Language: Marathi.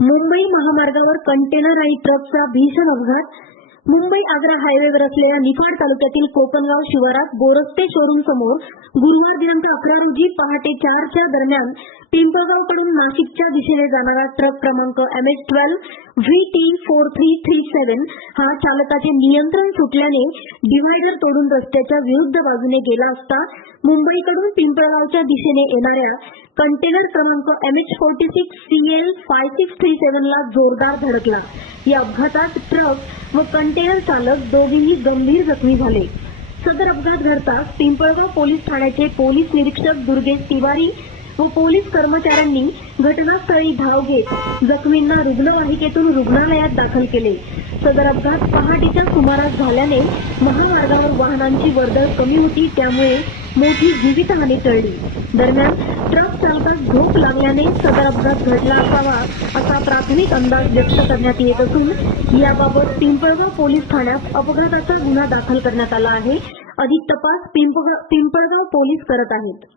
मुंबई महामार्गावर कंटेनर आणि ट्रकचा भीषण अपघात. मुंबई आग्रा हायवेवर असलेल्या निफाड तालुक्यातील कोकणगाव शिवारात बोरस्ते शोरूम समोर गुरुवार दिनांक अकरा रोजी पहाटे चारच्या दरम्यान पिंपळगावकडून नाशिकच्या दिशेने जाणारा ट्रक क्रमांक M H twelve V T four three three seven हा चालकाचे नियंत्रण सुटल्याने डिव्हायडर तोडून रस्त्याच्या विरुद्ध बाजूने गेला असता मुंबईकडून पिंपळगावच्या दिशेने येणाऱ्या कंटेनर क्रमांक M H forty six C L five six three seven ला जोरदार धडकला. या अपघातात ट्रक व कंटेनर चालक दोघेही गंभीर जखमी झाले. सदर अपघात घडताच पिंपळगाव पोलीस ठाण्याचे पोलीस निरीक्षक दुर्गेश तिवारी व पोलीस कर्मचाऱ्यांनी घटनास्थळी धाव घेत जखमींना रुग्णवाहिकेतून रुग्णालयात दाखल केले. सदर अपघात पहाटेच्या सुमारास झाल्याने महामार्गावर वाहनांची वर्दळ कमी होती त्यामुळे मोठी जीवितहानी टळली. दरम्यान ट्रक चालकास झोप लागल्याने सदर अपघात घडला असावा असा प्राथमिक अंदाज व्यक्त करण्यात येत असून याबाबत पिंपळगाव पोलीस ठाण्यात अपघाताचा गुन्हा दाखल करण्यात आला आहे. अधिक तपास पिंपळगाव पोलीस करत आहेत.